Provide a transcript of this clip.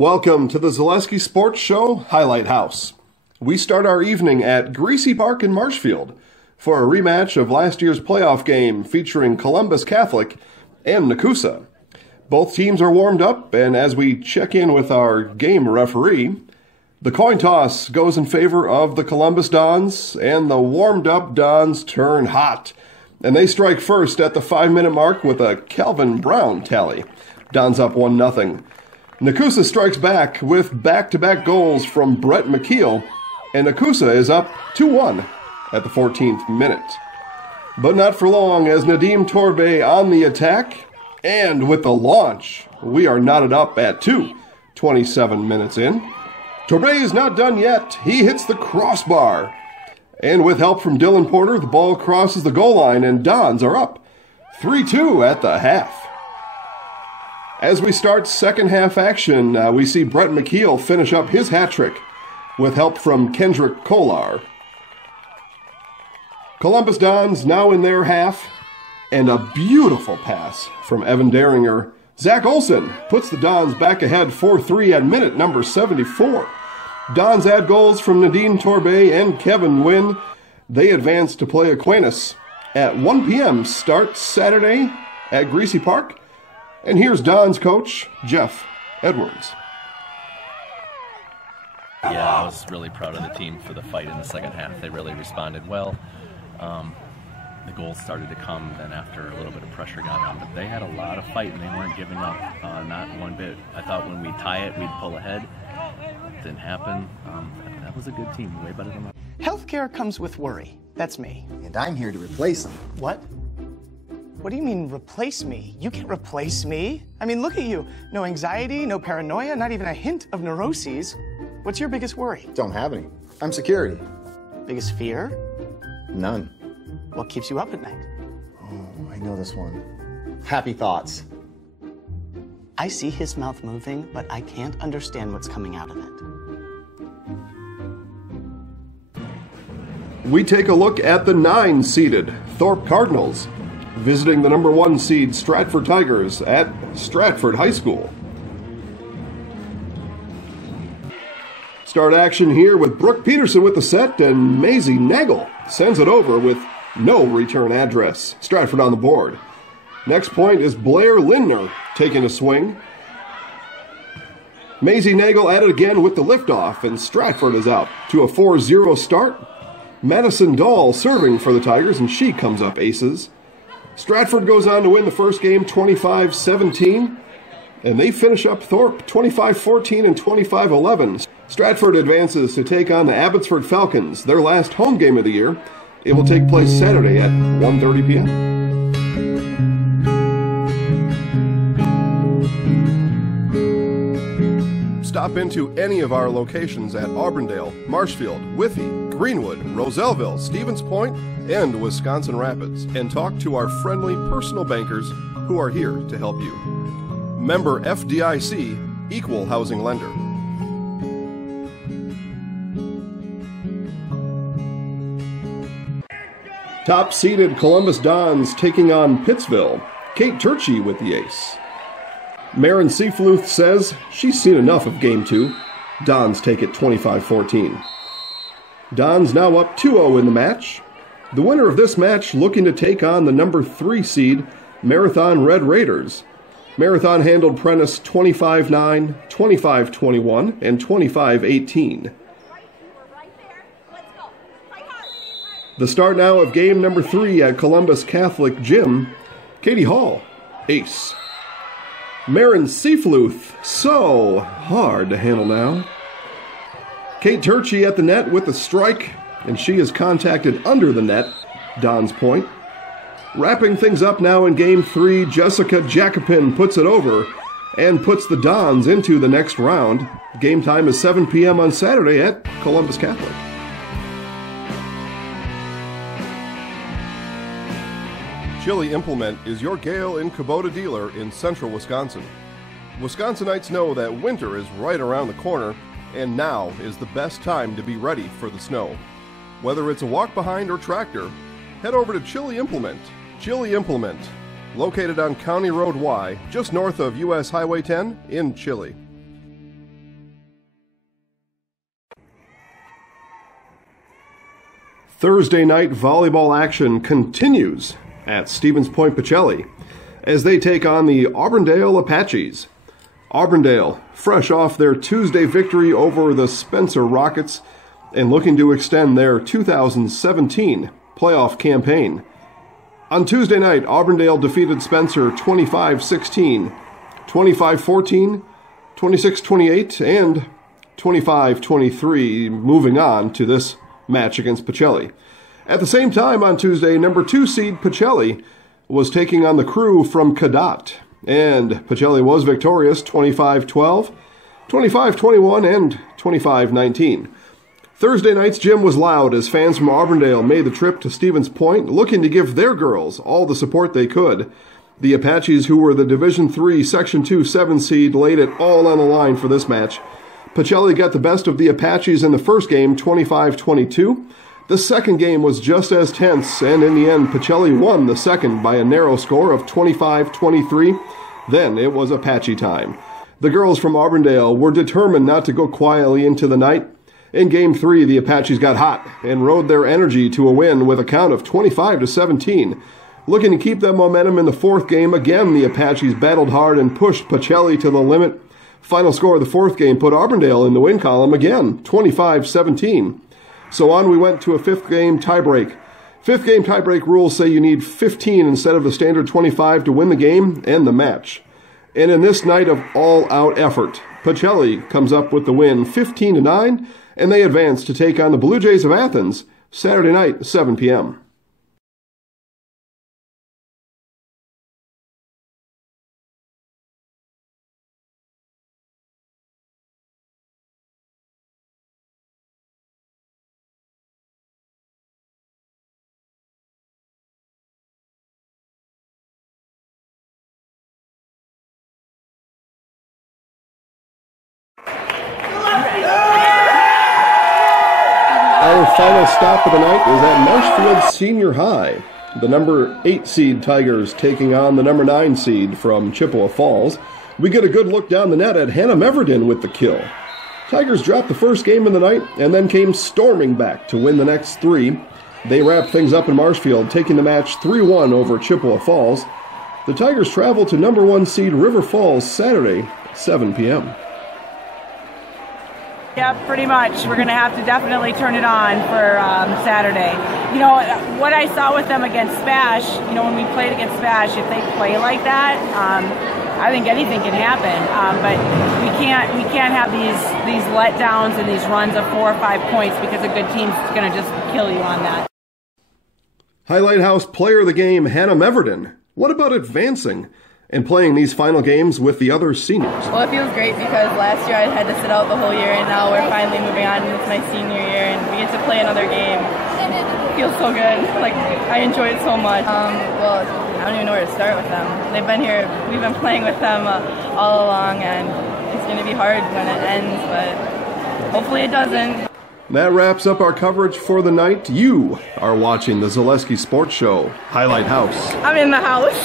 Welcome to the Zaleski Sports Show Highlight House. We start our evening at Greasy Park in Marshfield for a rematch of last year's playoff game featuring Columbus Catholic and Nakusa. Both teams are warmed up, and as we check in with our game referee, the coin toss goes in favor of the Columbus Dons, and the warmed-up Dons turn hot. And they strike first at the 5-minute mark with a Calvin Brown tally. Dons up 1-0. Nakusa strikes back with back-to-back goals from Brett McKeel, and Nakusa is up 2-1 at the 14th minute. But not for long, as Nadim Torbe on the attack, and with the launch, we are knotted up at 2, 27 minutes in. Torbe is not done yet. He hits the crossbar. And with help from Dylan Porter, the ball crosses the goal line, and Dons are up 3-2 at the half. As we start second half action, we see Brett McKeel finish up his hat trick with help from Kendrick Kolar. Columbus Dons now in their half, and a beautiful pass from Evan Daringer. Zach Olson puts the Dons back ahead 4-3 at minute number 74. Dons add goals from Nadine Torbe and Kevin Wynn. They advance to play Aquinas at 1 p.m. start Saturday at Greasy Park. And here's Dons coach, Jeff Edwards. Yeah, I was really proud of the team for the fight in the second half. They really responded well. The goals started to come then after a little bit of pressure got on, but they had a lot of fight and they weren't giving up, not one bit. I thought when we tie it, we'd pull ahead. It didn't happen. That was a good team, way better than mine. Healthcare comes with worry. That's me. And I'm here to replace them. What? What do you mean, replace me? You can't replace me. I mean, look at you. No anxiety, no paranoia, not even a hint of neuroses. What's your biggest worry? Don't have any. I'm security. Biggest fear? None. What keeps you up at night? Oh, I know this one. Happy thoughts. I see his mouth moving, but I can't understand what's coming out of it. We take a look at the 9-seeded Thorpe Cardinals, visiting the number 1 seed Stratford Tigers at Stratford High School. Start action here with Brooke Peterson with the set, and Maisie Nagel sends it over with no return address. Stratford on the board. Next point is Blair Lindner taking a swing. Maisie Nagel at it again with the liftoff, and Stratford is out to a 4-0 start. Madison Dahl serving for the Tigers, and she comes up aces. Stratford goes on to win the first game 25-17, and they finish up Thorpe 25-14 and 25-11. Stratford advances to take on the Abbotsford Falcons, their last home game of the year. It will take place Saturday at 1:30 p.m. Stop into any of our locations at Auburndale, Marshfield, Withee, Greenwood, Roselleville, Stevens Point, and Wisconsin Rapids, and talk to our friendly personal bankers who are here to help you. Member FDIC, Equal Housing Lender. Top-seeded Columbus Dons taking on Pittsville. Kate Turchie with the ace. Marin Seafluth says she's seen enough of Game 2. Dons take it 25-14. Dons now up 2-0 in the match. The winner of this match looking to take on the number 3 seed Marathon Red Raiders. Marathon handled Prentice 25-9, 25-21, and 25-18. The start now of game number 3 at Columbus Catholic Gym. Katie Hall, ace. Marin Seafluth, so hard to handle now. Kate Turchie at the net with the strike, and she is contacted under the net, Don's point. Wrapping things up now in Game 3, Jessica Jacopin puts it over and puts the Dons into the next round. Game time is 7 p.m. on Saturday at Columbus Catholic. Chili Implement is your Gale and Kubota dealer in central Wisconsin. Wisconsinites know that winter is right around the corner, and now is the best time to be ready for the snow. Whether it's a walk-behind or tractor, head over to Chili Implement. Chili Implement, located on County Road Y, just north of US Highway 10 in Chile. Thursday night volleyball action continues at Stevens Point Pacelli as they take on the Auburndale Apaches. Auburndale, fresh off their Tuesday victory over the Spencer Rockets and looking to extend their 2017 playoff campaign. On Tuesday night, Auburndale defeated Spencer 25-16, 25-14, 26-28, and 25-23, moving on to this match against Pacelli. At the same time on Tuesday, number 2 seed Pacelli was taking on the Crew from Cadott, and Pacelli was victorious 25-12, 25-21, and 25-19. Thursday night's gym was loud as fans from Auburndale made the trip to Stevens Point looking to give their girls all the support they could. The Apaches, who were the Division III Section 2 7 seed, laid it all on the line for this match. Pacelli got the best of the Apaches in the first game, 25-22. The second game was just as tense, and in the end, Pacelli won the second by a narrow score of 25-23. Then it was Apache time. The girls from Auburndale were determined not to go quietly into the night. In Game 3, the Apaches got hot and rode their energy to a win with a count of 25-17. Looking to keep that momentum in the fourth game, again the Apaches battled hard and pushed Pacelli to the limit. Final score of the fourth game put Auburndale in the win column again, 25-17. So on we went to a fifth game tiebreak. Fifth game tiebreak rules say you need 15 instead of the standard 25 to win the game and the match. And in this night of all-out effort, Pacelli comes up with the win 15-9, and they advance to take on the Blue Jays of Athens Saturday night, 7 p.m. Our final stop of the night is at Marshfield Senior High. The number 8 seed Tigers taking on the number 9 seed from Chippewa Falls. We get a good look down the net at Hannah Meverden with the kill. Tigers dropped the first game of the night and then came storming back to win the next 3. They wrapped things up in Marshfield, taking the match 3-1 over Chippewa Falls. The Tigers travel to number 1 seed River Falls Saturday, 7 p.m. Yeah, pretty much. We're going to have to definitely turn it on for Saturday. You know, what I saw with them against Spash, you know, when we played against Spash, if they play like that, I think anything can happen. But we can't have these letdowns and these runs of 4 or 5 points because a good team's going to just kill you on that. Highlight House player of the game, Hannah Meverden. What about advancing and playing these final games with the other seniors? Well, it feels great because last year I had to sit out the whole year, and now we're finally moving on into my senior year, and we get to play another game. It feels so good. Like, I enjoy it so much. Well, I don't even know where to start with them. They've been here. We've been playing with them all along, and it's going to be hard when it ends, but hopefully it doesn't. That wraps up our coverage for the night. You are watching the Zaleski Sports Show, Highlight House. I'm in the house.